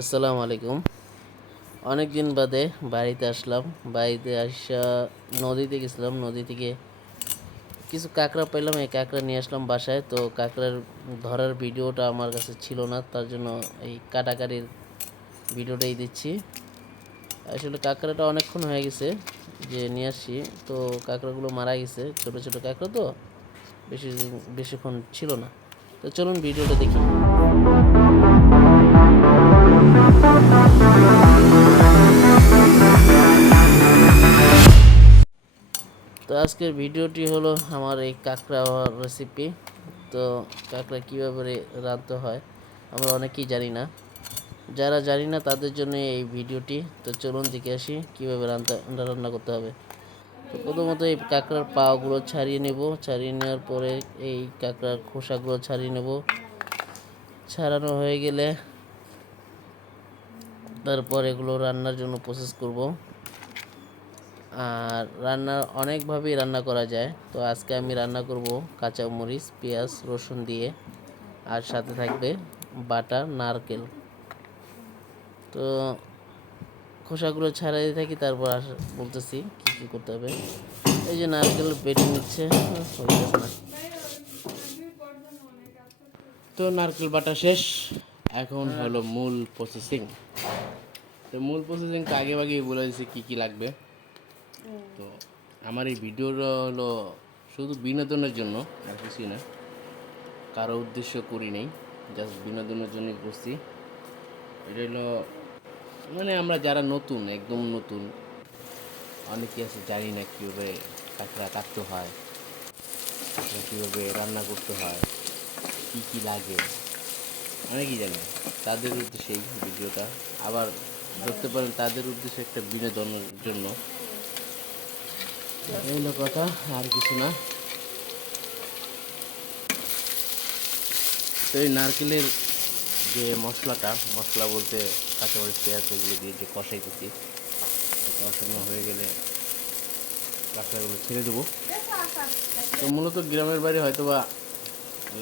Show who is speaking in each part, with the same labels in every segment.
Speaker 1: আসসালামু আলাইকুম। অনেক দিন বাদে বাড়িতে আসলাম। বাড়িতে আসা, নদীতে গেছিলাম। নদী থেকে কিছু কাঁকড়া পেলাম এই কাঁকড়া নিয়ে আসলাম বাসায়। তো কাঁকড়ার ধরার ভিডিওটা আমার কাছে ছিল না। তার জন্য এই কাটাকাটির ভিডিওটাই দিচ্ছি। আসলে কাঁকড়াটা অনেকক্ষণ হয়ে গেছে যে নিয়ে আসছি। তো কাঁকড়াগুলো মারা গেছে। ছোট ছোট কাঁকড়া তো বেশি বেশিক্ষণ ছিল না। তো চলুন ভিডিওটা দেখি। তো আজকের ভিডিওটি হলো আমার এই কাঁকড়া রেসিপি তো কাঁকড়া কীভাবে রাঁধতে হয় আমরা অনেকেই জানি না। যারা জানি না তাদের জন্য এই ভিডিওটি। তো চলুন দেখে আসি কীভাবে রান্না রান্না করতে হবে। তো প্রথমত এই কাঁকড়ার পাগুলো ছাড়িয়ে নেব। ছাড়িয়ে নেওয়ার পরে এই কাঁকড়ার খোসাগুলো ছাড়িয়ে নেব। ছাড়ানো হয়ে গেলে তারপর এগুলো রান্নার জন্য প্রসেস করব। আর রান্না অনেকভাবেই রান্না করা যায়। তো আজকে আমি রান্না করব কাঁচা মরিচ, পেঁয়াজ, রসুন দিয়ে। আর সাথে থাকবে বাটা, নারকেল। তো খোসাগুলো ছাড়াই থাকি, তারপর আস, বলতেছি কী কী করতে হবে। এই যে নারকেল বেটে নিচ্ছে
Speaker 2: তো নারকেল বাটা শেষ। এখন হলো মূল প্রসেসিং তো মূল প্রসেসিংটা আগে আগেই বলে দিয়েছি কী কী লাগবে। তো আমার এই ভিডিওটা হলো শুধু বিনোদনের জন্য, আর কিছুই না। কারও উদ্দেশ্য করি নেই জাস্ট বিনোদনের জন্যই করছি। এটা হলো মানে আমরা যারা নতুন, একদম নতুন, অনেকে আছে জানি না কীভাবে কাঁকড়া কাটতে হয় কীভাবে রান্না করতে হয়, কী কী লাগে, অনেকেই জানি। তাদের উদ্দেশ্যেই ভিডিওটা। আবার ধরতে পারেন তাদের উদ্দেশ্যে একটা বিনোদনের জন্য। এই কথা, আর কিছু না। তো এই নারকেলের যে মশলাটা, মশলা বলতে কাঁচামরিচ, পেঁয়াজ এগুলো দিয়ে যে কষাই কষাইতেছি কষানো হয়ে গেলে কাঁকড়াগুলো ছেড়ে দেবো। তো মূলত গ্রামের বাড়ি হয়তো বা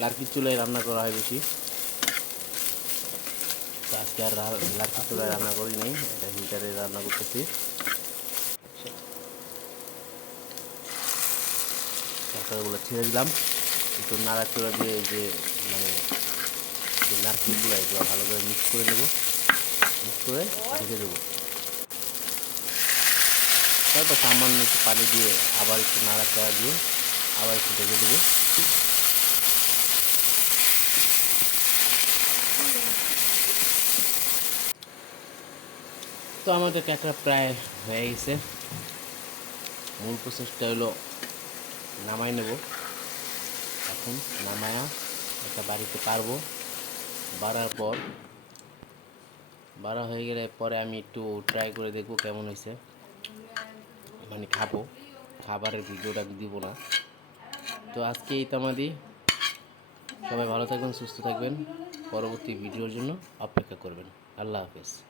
Speaker 2: লার্কির চুলায় রান্না করা হয় বেশি। আজকে আর রা- লার্কির চুলায় রান্না করি নাই, এটা হিটারে রান্না করতেছি। কাঁকড়াগুলো ছেড়ে দিলাম। একটু নাড়াচড়া দিয়ে যে মানে যে নারকেলগুলো, এগুলো ভালো করে মিক্স করে নেব। মিক্স করে ঢেকে দেবো। তারপর সামান্য একটু পানি দিয়ে আবার একটু নাড়াচাড়া দিয়ে আবার একটু ঢেকে দেবো। তো আমাদের ক্যাকড়া প্রায় হয়ে গেছে। মূল প্রসেসটা হলো নামাই নেব। এখন নামায়া একটা বাড়িতে পারব। বাড়ার পর, বাড়া হয়ে গেলে পরে আমি একটু ট্রাই করে দেখব কেমন হয়েছে। মানে খাব। খাবারের ভিডিওটা দিব না। তো আজকে এই তামাদি। সবাই ভালো থাকবেন, সুস্থ থাকবেন। পরবর্তী ভিডিওর জন্য অপেক্ষা করবেন। আল্লাহ হাফেজ।